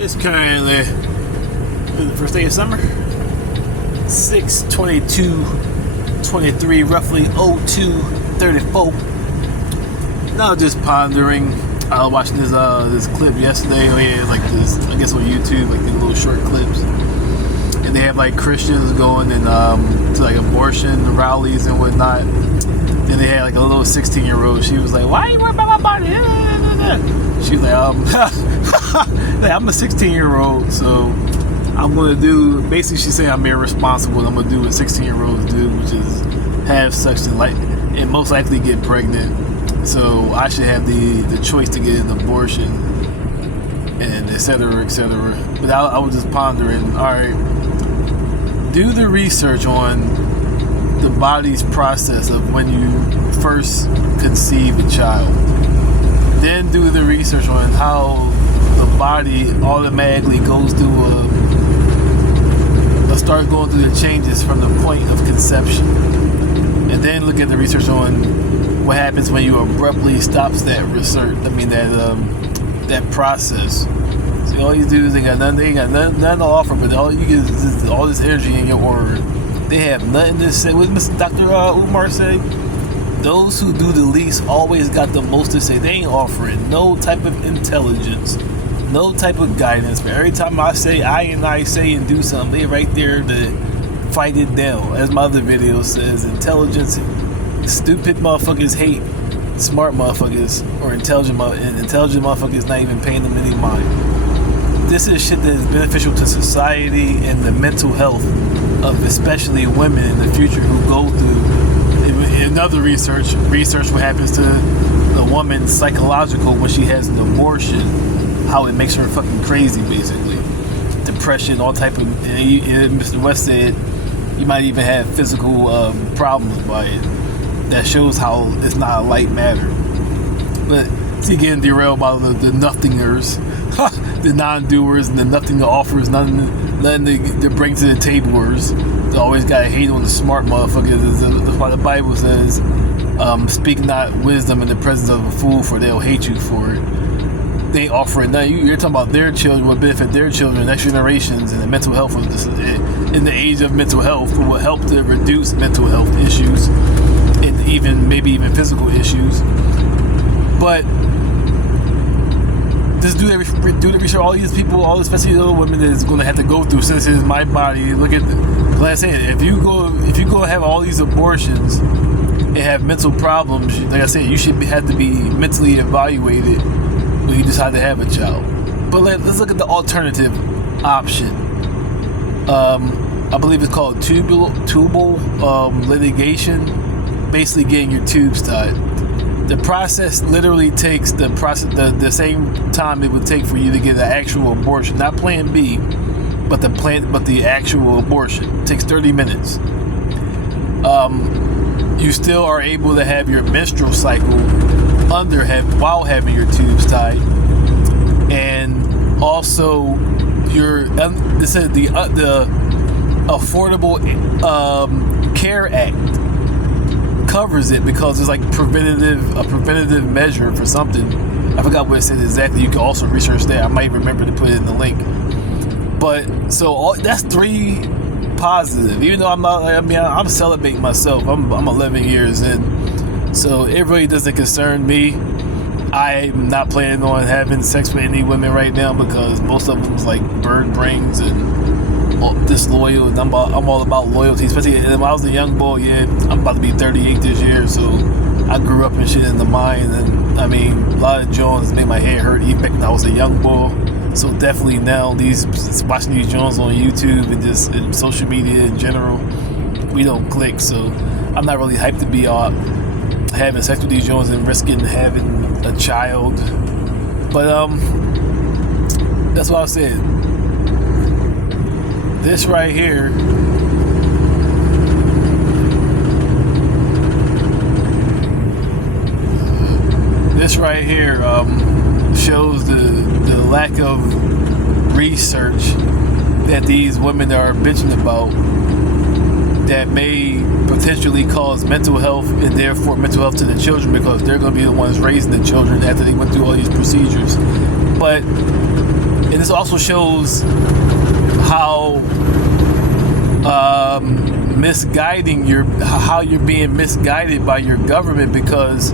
It's currently the first day of summer, 6/22/23, roughly 02/34. Now just pondering. I was watching this clip yesterday. Like this, I guess on YouTube, like these little short clips, and they have like Christians going and to like abortion rallies and whatnot. And they had like a little 16-year-old. She was like, "Why are you worried about my body?" She was like, like, "I'm a 16-year-old, so I'm gonna do." Basically, she's saying I'm irresponsible. I'm gonna do what 16-year-olds do, which is have sex and most likely get pregnant. So I should have the choice to get an abortion, and et cetera, et cetera. But I was just pondering. All right, do the research on the body's process of when you first conceive a child. Then do the research on how the body automatically goes through start going through the changes from the point of conception. And then look at the research on what happens when you abruptly stops that research. That process. See, all you do is they ain't got nothing to offer, but all you get is all this energy in your aura. They have nothing to say. What did Dr. Umar say? Those who do the least always got the most to say. They ain't offering no type of intelligence, no type of guidance. But every time I say and do something, they right there to fight it down. As my other video says, intelligence, stupid motherfuckers hate smart motherfuckers, or intelligent motherfuckers not even paying them any mind. This is shit that is beneficial to society and the mental health of especially women in the future who go through another research what happens to the woman's psychological when she has an abortion, how it makes her fucking crazy, basically. Depression, all type of, and Mr. West said you might even have physical problems by it. That shows how it's not a light matter. But see, getting derailed by the nothingers, the non-doers, and the nothing offers, nothing to bring to the tablers. They always gotta hate on the smart motherfuckers. That's why the Bible says, "Speak not wisdom in the presence of a fool, for they'll hate you for it." They offer it. Now you're talking about their children will benefit their children, next generations, and the mental health of this. In the age of mental health, will help to reduce mental health issues, and maybe even physical issues. But just do the research. All these people, especially the women, that is going to have to go through. Since it's my body, look at. Like I said, if you go have all these abortions and have mental problems, like I said, you should have to be mentally evaluated when you decide to have a child. But let's look at the alternative option. I believe it's called tubal ligation. Basically, getting your tubes tied. The process literally takes the same time it would take for you to get an actual abortion, not Plan B, but the actual abortion. It takes 30 minutes. You still are able to have your menstrual cycle while having your tubes tied, and also this is the Affordable Care Act covers it, because it's like a preventative measure for something. I forgot what it said exactly. You can also research that. I might remember to put it in the link. But so that's 3 positive. Even though I'm celibating myself. I'm 11 years in, so it really doesn't concern me. I'm not planning on having sex with any women right now, because most of them's like bird brains and disloyal, and I'm all about loyalty. Especially when I was a young boy. Yeah, I'm about to be 38 this year, so I grew up and shit in the mine, and I mean, a lot of Jones made my head hurt even back when I was a young boy. So definitely now, watching these Jones on YouTube and just in social media in general, we don't click. So I'm not really hyped to be having sex with these Jones and risking having a child. But that's what I said. This right here shows the lack of research that these women are bitching about, that may potentially cause mental health, and therefore mental health to the children, because they're going to be the ones raising the children after they went through all these procedures. But And this also shows how how you're being misguided by your government, because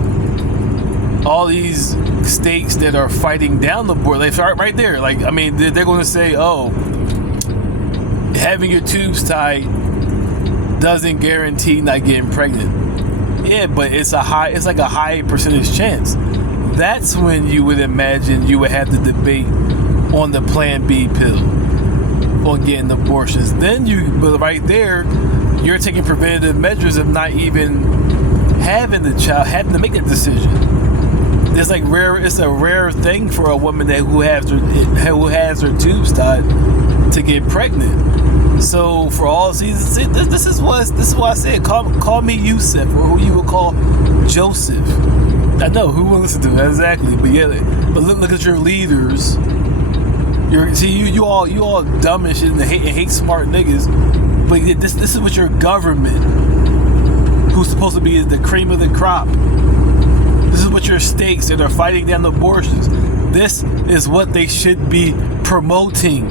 all these states that are fighting down the border, like right there, like, I mean, they're going to say, oh, having your tubes tied doesn't guarantee not getting pregnant. Yeah, but it's like a high percentage chance. That's when you would imagine you would have the debate on the Plan B pill, on getting abortions. But right there, you're taking preventative measures of not even having the child, having to make that decision. It's a rare thing for a woman who has her tubes tied to get pregnant. So for all seasons, this is what I said. Call me Yusuf, or who you would call Joseph. I know who will listen to that exactly, but yeah. But look at your leaders. You all dumb and shit and hate smart niggas. But this is what your government, who's supposed to be the cream of the crop. This is what your states that are fighting down abortions. This is what they should be promoting.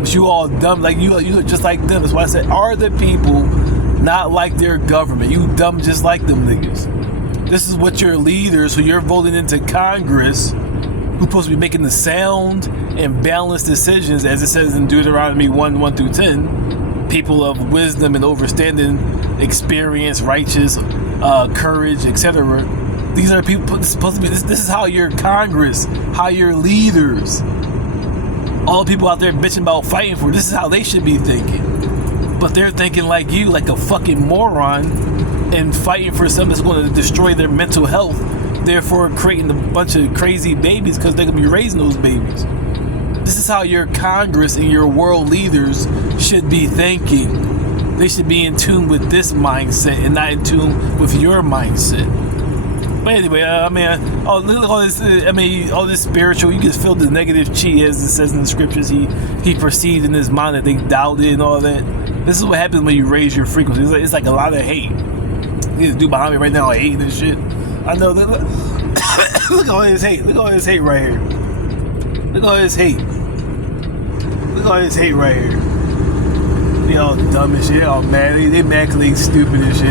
But you all dumb, like you look just like them. That's why I said, are the people not like their government? You dumb just like them niggas. This is what your leaders, who you're voting into Congress, who's supposed to be making the sound and balanced decisions, as it says in Deuteronomy 1 through 10, people of wisdom and understanding, experience, righteous, courage, etc. These are people supposed to be. This is how your Congress, how your leaders, all the people out there bitching about fighting for. This is how they should be thinking. But they're thinking like you, like a fucking moron, and fighting for something that's going to destroy their mental health. Therefore, creating a bunch of crazy babies because they're going to be raising those babies. This is how your Congress and your world leaders should be thinking. They should be in tune with this mindset and not in tune with your mindset. But anyway, all this spiritual, you can feel the negative chi, as it says in the scriptures. He perceived in his mind that they doubted and all that. This is what happens when you raise your frequency. It's like a lot of hate. These dude behind me right now, hating and shit. I know that. Look at all this hate. Look at all this hate right here. Look at all this hate. Look at all this hate right here. They all dumb and shit. They all mad. They mad because they stupid and shit.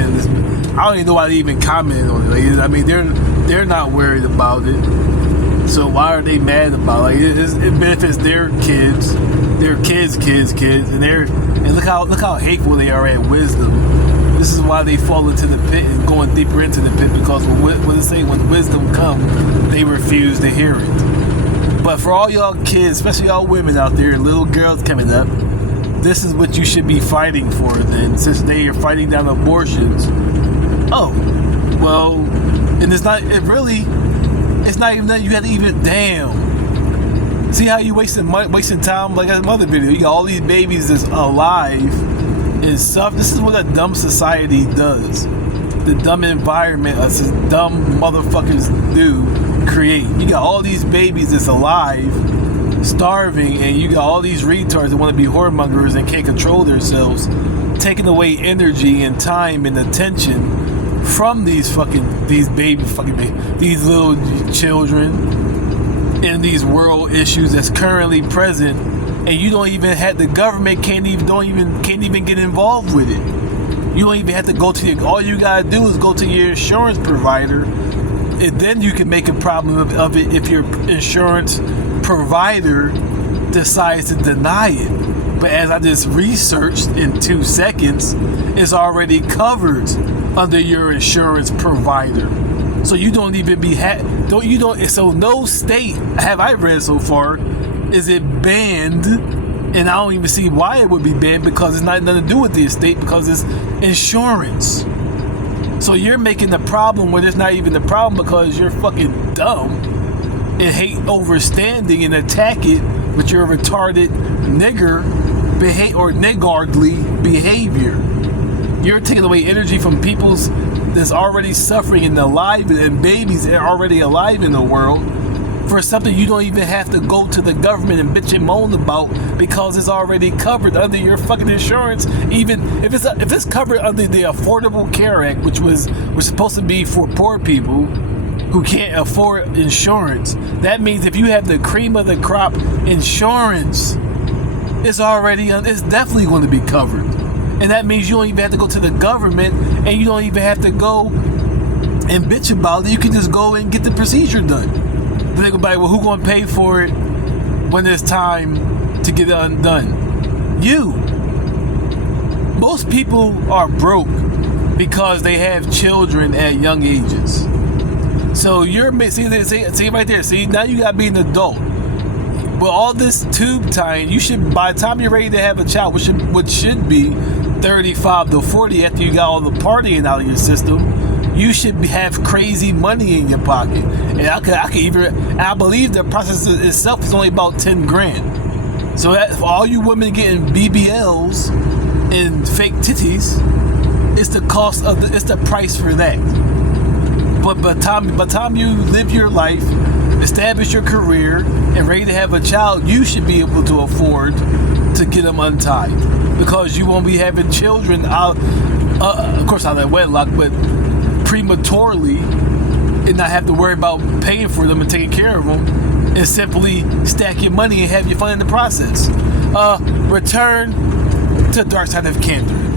I don't even know why they even commented on it. Like, I mean, they're not worried about it. So why are they mad about it? Like, it benefits their kids, and look how hateful they are at wisdom. This is why they fall into the pit and going deeper into the pit, because what does it say? When wisdom comes, they refuse to hear it. But for all y'all kids, especially y'all women out there and little girls coming up, this is what you should be fighting for then, since they are fighting down abortions. Oh, well, and it's not even that you had to even, damn. See how you wasting time, like that mother video. You got all these babies that's alive and stuff. This is what a dumb society does. The dumb environment us dumb motherfuckers create. You got all these babies that's alive, starving, and you got all these retards that want to be whoremongers and can't control themselves, taking away energy and time and attention from these little children and these world issues that's currently present, and you don't even have, the government can't even get involved with it. You don't even have to go to all you gotta do is go to your insurance provider, and then you can make a problem of it if your insurance provider decides to deny it. But as I just researched in 2 seconds, it's already covered under your insurance provider. So you don't even so no state have I read so far is it banned, and I don't even see why it would be banned, because it's not nothing to do with the estate, because it's insurance. So you're making the problem where there's not even the problem, because you're fucking dumb and hate overstanding and attack it with your retarded nigger or niggardly behavior. You're taking away energy from people's that's already suffering and alive, and babies that are already alive in the world, for something you don't even have to go to the government and bitch and moan about, because it's already covered under your fucking insurance. Even if it's covered under the Affordable Care Act, which was supposed to be for poor people, who can't afford insurance. That means if you have the cream of the crop insurance, it's definitely going to be covered. And that means you don't even have to go to the government, and you don't even have to go and bitch about it. You can just go and get the procedure done. Then they go back, well, who's going to pay for it when it's time to get it undone? You. Most people are broke because they have children at young ages. So you're see right there. See, now you gotta be an adult. With all this tube tying, you should, by the time you're ready to have a child, which should be 35 to 40 after you got all the partying out of your system, you should have crazy money in your pocket. And I believe the process itself is only about 10 grand. So that, for all you women getting BBLs and fake titties, it's the price for that. But by the time you live your life, establish your career, and ready to have a child, you should be able to afford to get them untied, because you won't be having children out, of course out of wedlock, but prematurely, and not have to worry about paying for them and taking care of them, and simply stack your money and have your fun in the process. Return to Dark Side of Candor.